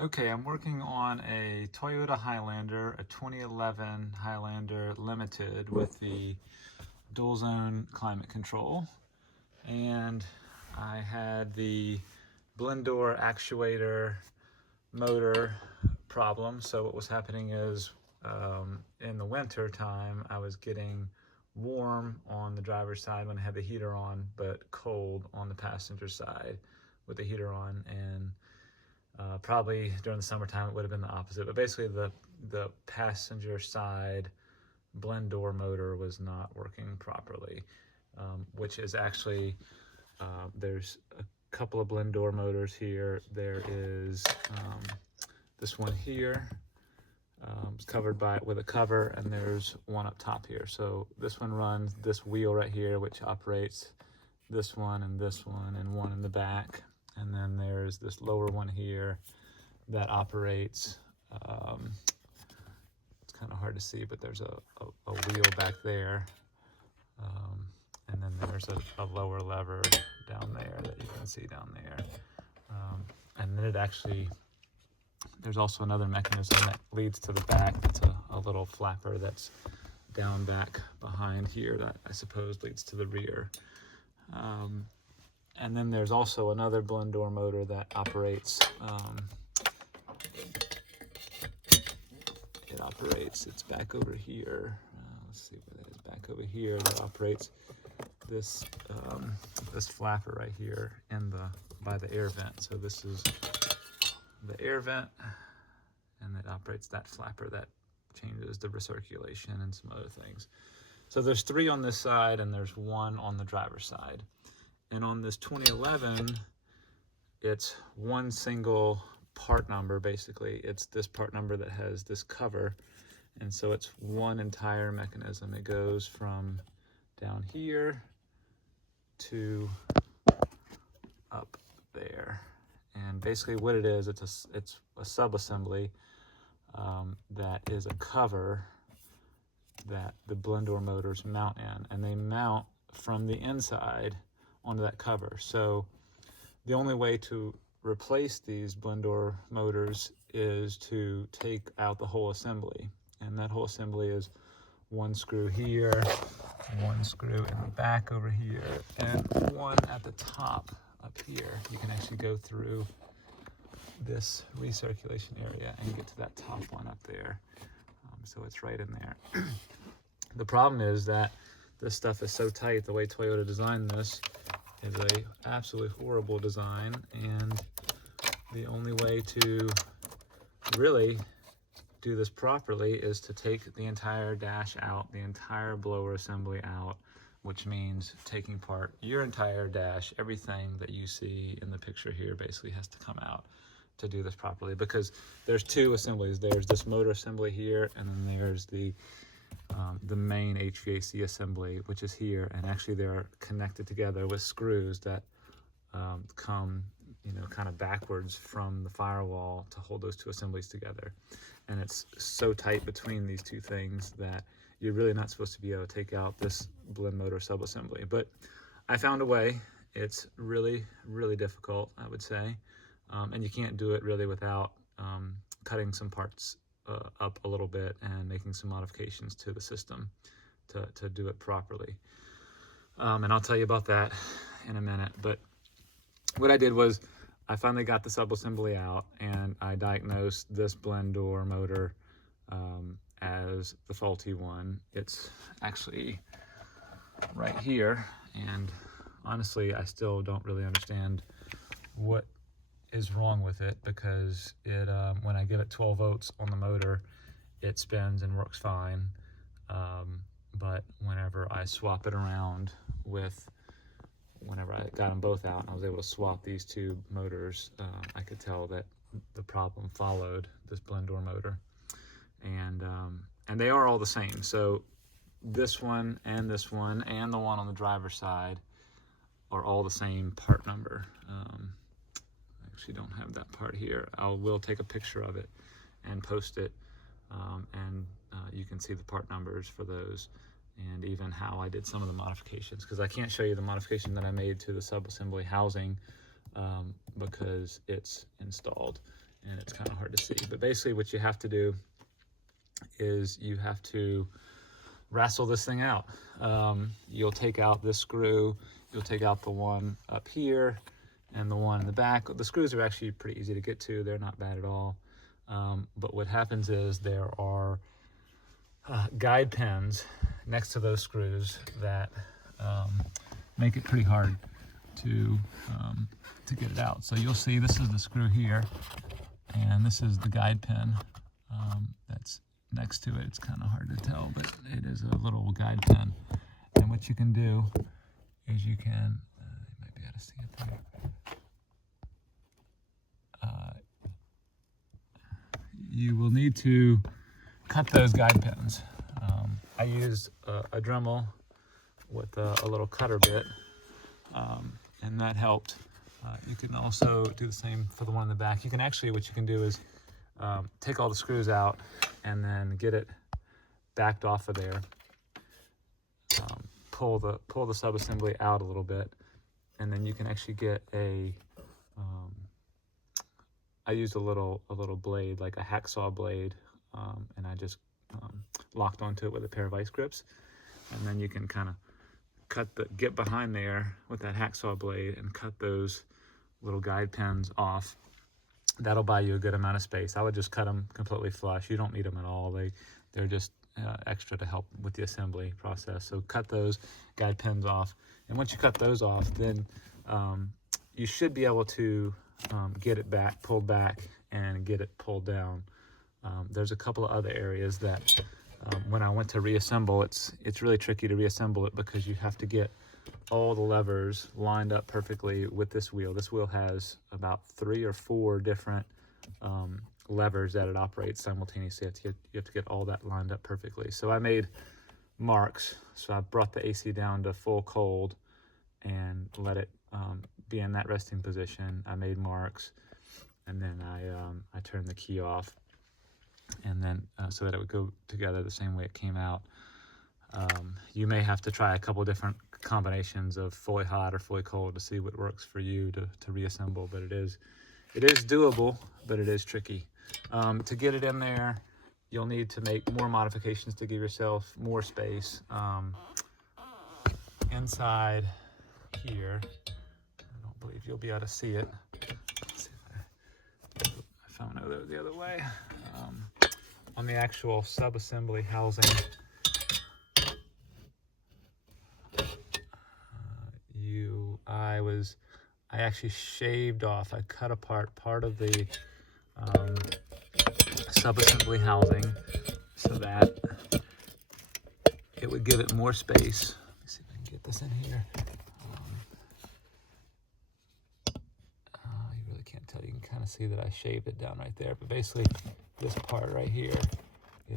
Okay, I'm working on a Toyota Highlander, a 2011 Highlander Limited with the dual zone climate control. And I had the blend door actuator motor problem. So what was happening is in the winter time, I was getting warm on the driver's side when I had the heater on, but cold on the passenger side with the heater on. And probably during the summertime it would have been the opposite, but basically the passenger side blend door motor was not working properly, which is actually there's a couple of blend door motors here. There is this one here, it's covered with a cover, and there's one up top here. So this one runs this wheel right here, which operates this one and one in the back. And then there's this lower one here that operates, it's kind of hard to see, but there's a wheel back there. And then there's a lower lever down there that you can see down there. And then there's also another mechanism that leads to the back. That's a little flapper that's down back behind here that I suppose leads to the rear. And then there's also another blend door motor that operates, it's back over here. Let's see where that is, back over here. That operates this this flapper right here by the air vent. So this is the air vent, and it operates that flapper that changes the recirculation and some other things. So there's 3 on this side and there's 1 on the driver's side. And on this 2011, it's one single part number, basically. It's this part number that has this cover. And so it's one entire mechanism. It goes from down here to up there. And basically what it is, it's a sub-assembly that is a cover that the blend door motors mount in. And they mount from the inside onto that cover. So the only way to replace these blend door motors is to take out the whole assembly. And that whole assembly is one screw here, one screw in the back over here, and one at the top up here. You can actually go through this recirculation area and get to that top one up there. So it's right in there. The problem is that this stuff is so tight. The way Toyota designed this is a absolutely horrible design, and the only way to really do this properly is to take the entire dash out, the entire blower assembly out, which means taking apart your entire dash. Everything that you see in the picture here basically has to come out to do this properly, because there's 2 assemblies. There's this motor assembly here, and then there's the main HVAC assembly, which is here, and actually they're connected together with screws that come, kind of backwards from the firewall to hold those 2 assemblies together. And it's so tight between these 2 things that you're really not supposed to be able to take out this blend motor sub-assembly. But I found a way. It's really, really difficult, I would say. And you can't do it really without cutting some parts up a little bit and making some modifications to the system to do it properly. And I'll tell you about that in a minute. But what I did was I finally got the sub-assembly out, and I diagnosed this blend door motor as the faulty one. It's actually right here, and honestly I still don't really understand what is wrong with it, because it when I give it 12 volts on the motor, it spins and works fine, but whenever I swap it around whenever I got them both out and I was able to swap these 2 motors, I could tell that the problem followed this blend door motor, and they are all the same. So this one and the one on the driver's side are all the same part number. Actually don't have that part here. Will take a picture of it and post it, and you can see the part numbers for those, and even how I did some of the modifications, because I can't show you the modification that I made to the sub-assembly housing because it's installed, and it's kind of hard to see. But basically what you have to do is you have to wrestle this thing out. You'll take out this screw, you'll take out the one up here and the one in the back. The screws are actually pretty easy to get to, they're not bad at all. But what happens is there are guide pins next to those screws that make it pretty hard to get it out. So you'll see this is the screw here, and this is the guide pin that's next to it. It's kind of hard to tell, but it is a little guide pin. And what you can do is you can, you might be able to see it there. You will need to cut those guide pins. I used a Dremel with a little cutter bit, and that helped. You can also do the same for the one in the back. You can actually, what you can do is take all the screws out and then get it backed off of there. Pull the sub-assembly out a little bit, and then you can actually get a I used a little blade, like a hacksaw blade, and I just locked onto it with a pair of vice grips, and then you can kind of get behind there with that hacksaw blade and cut those little guide pins off. That'll buy you a good amount of space. I would just cut them completely flush. You don't need them at all. They're just extra to help with the assembly process. So cut those guide pins off, and once you cut those off, then you should be able to get it pulled back and get it pulled down. There's a couple of other areas that when I went to reassemble, it's really tricky to reassemble it because you have to get all the levers lined up perfectly with this wheel. This wheel has about 3 or 4 different levers that it operates simultaneously. You have to get all that lined up perfectly. So I made marks. So I brought the AC down to full cold and let it be in that resting position. I made marks, and then I turned the key off, and then so that it would go together the same way it came out. You may have to try a couple different combinations of fully hot or fully cold to see what works for you to reassemble, but it is doable, but it is tricky. To get it in there, you'll need to make more modifications to give yourself more space. Inside here, I don't believe you'll be able to see it. Let's see if I found it the other way. On the actual sub-assembly housing, I actually shaved off, I cut apart part of the sub-assembly housing so that it would give it more space. Let me see if I can get this in here. You really can't tell. You can kind of see that I shaved it down right there, but basically this part right here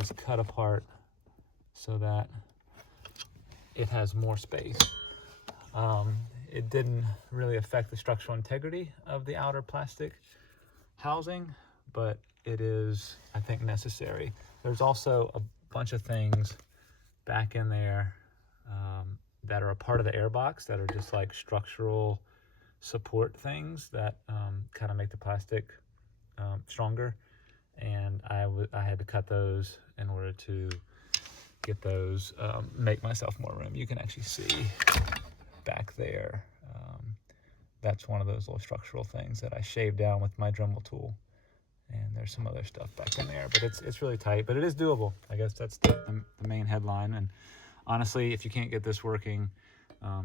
is cut apart so that it has more space. It didn't really affect the structural integrity of the outer plastic housing, but it is, I think, necessary. There's also a bunch of things back in there that are a part of the airbox that are just like structural support things that kind of make the plastic stronger, and I had to cut those in order to get those, make myself more room. You can actually see back there, that's one of those little structural things that I shaved down with my Dremel tool, and there's some other stuff back in there, but it's really tight, but it is doable. I guess that's the main headline. And honestly, if you can't get this working,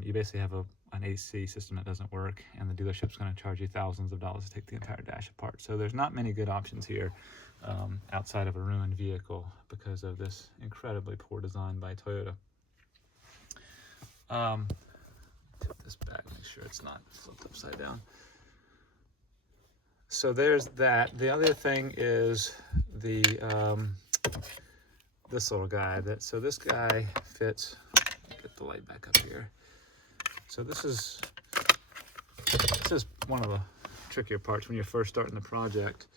you basically have an AC system that doesn't work, and the dealership's going to charge you thousands of dollars to take the entire dash apart. So there's not many good options here outside of a ruined vehicle because of this incredibly poor design by Toyota. Tip this back, make sure it's not flipped upside down. So there's that. The other thing is the this little guy. So this guy fits. Get the light back up here. So this is one of the trickier parts when you're first starting the project.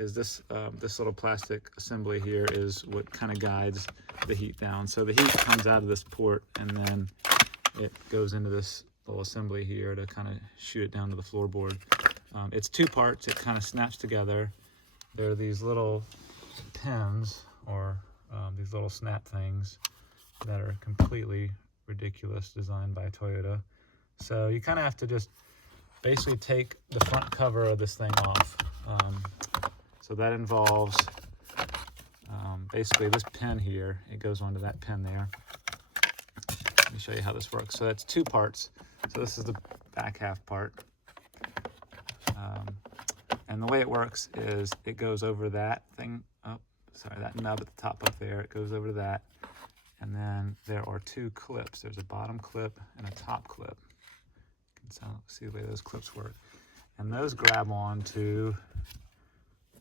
Is this little plastic assembly here is what kind of guides the heat down. So the heat comes out of this port, and then it goes into this little assembly here to kind of shoot it down to the floorboard. It's 2 parts. It kind of snaps together, there are these little pins, or these little snap things that are completely ridiculous, designed by Toyota. So you kind of have to just basically take the front cover of this thing off. So that involves basically this pin here. It goes onto that pin there. Let me show you how this works. So that's two parts. So this is the back half part. And the way it works is it goes over that thing. Oh, sorry, that nub at the top up there. It goes over that. And then there are two clips. There's a bottom clip and a top clip. You can see the way those clips work. And those grab on to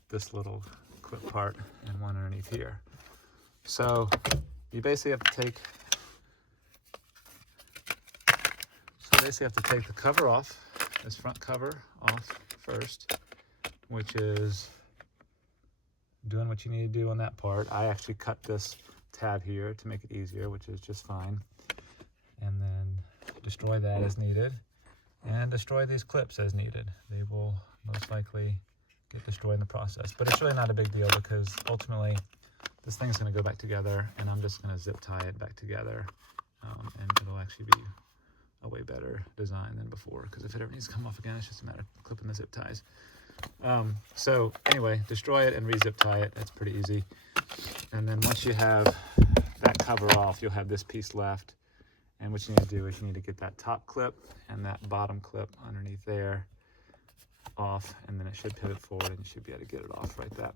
this little clip part and one underneath here. So you basically have to take the cover off, this front cover off first, which is doing what you need to do on that part. I actually cut this tab here to make it easier, which is just fine. And then destroy that as needed, and destroy these clips as needed. They will most likely get destroyed in the process, but it's really not a big deal because ultimately this thing's going to go back together, and I'm just going to zip tie it back together, and it'll actually be a way better design than before, because if it ever needs to come off again, it's just a matter of clipping the zip ties. So anyway, destroy it and re-zip tie it. That's pretty easy. And then once you have that cover off, you'll have this piece left. And what you need to do is you need to get that top clip and that bottom clip underneath there off, and then it should pivot forward and you should be able to get it off like that.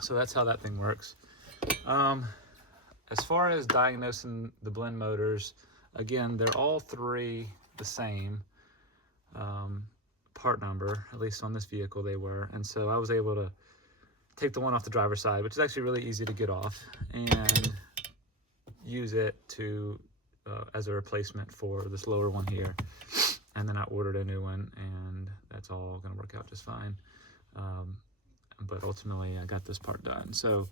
So that's how that thing works. As far as diagnosing the blend motors, again, they're all three the same part number, at least on this vehicle they were. And so I was able to take the one off the driver's side, which is actually really easy to get off, and use it to as a replacement for this lower one here. And then I ordered a new one, and that's all going to work out just fine. But ultimately, I got this part done. So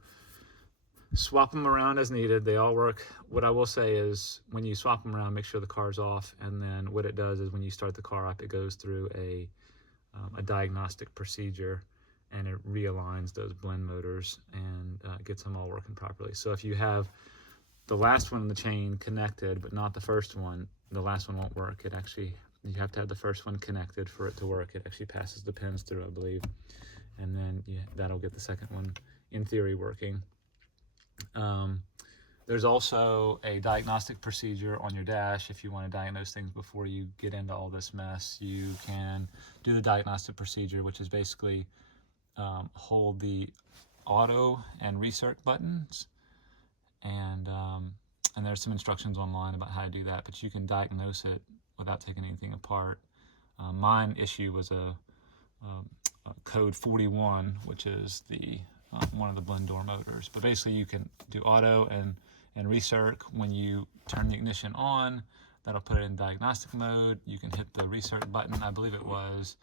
swap them around as needed. They all work. What I will say is when you swap them around, make sure the car's off. And then what it does is when you start the car up, it goes through a diagnostic procedure, and it realigns those blend motors and gets them all working properly. So if you have the last one in the chain connected, but not the first one, the last one won't work. You have to have the first one connected for it to work. It actually passes the pins through, I believe. And then that'll get the second one, in theory, working. There's also a diagnostic procedure on your dash. If you want to diagnose things before you get into all this mess, you can do the diagnostic procedure, which is basically hold the auto and recirc buttons, and there's some instructions online about how to do that, but you can diagnose it without taking anything apart. Mine issue was a code 41, which is the one of the blend door motors. But basically you can do auto and recirc. When you turn the ignition on, that'll put it in diagnostic mode. You can hit the recirc button, I believe it was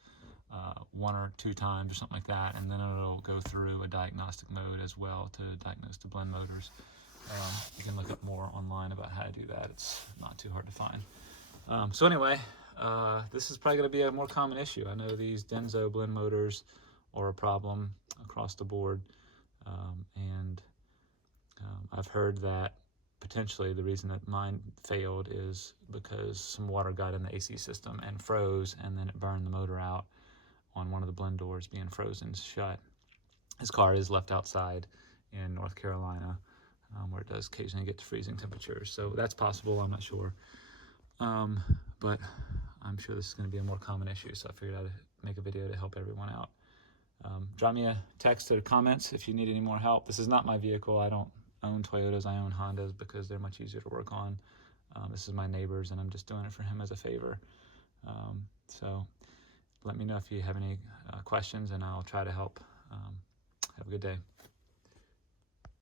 1 or 2 times or something like that, and then it'll go through a diagnostic mode as well to diagnose the blend motors. You can look up more online about how to do that. It's not too hard to find. So anyway, this is probably going to be a more common issue. I know these Denso blend motors are a problem across the board, and I've heard that potentially the reason that mine failed is because some water got in the AC system and froze, and then it burned the motor out on one of the blend doors being frozen shut. This car is left outside in North Carolina, where it does occasionally get to freezing temperatures. So that's possible, I'm not sure. But I'm sure this is going to be a more common issue, so I figured I'd make a video to help everyone out. Drop me a text or comments if you need any more help. This is not my vehicle. I don't own Toyotas, I own Hondas because they're much easier to work on. This is my neighbor's, and I'm just doing it for him as a favor. So let me know if you have any questions, and I'll try to help. Have a good day.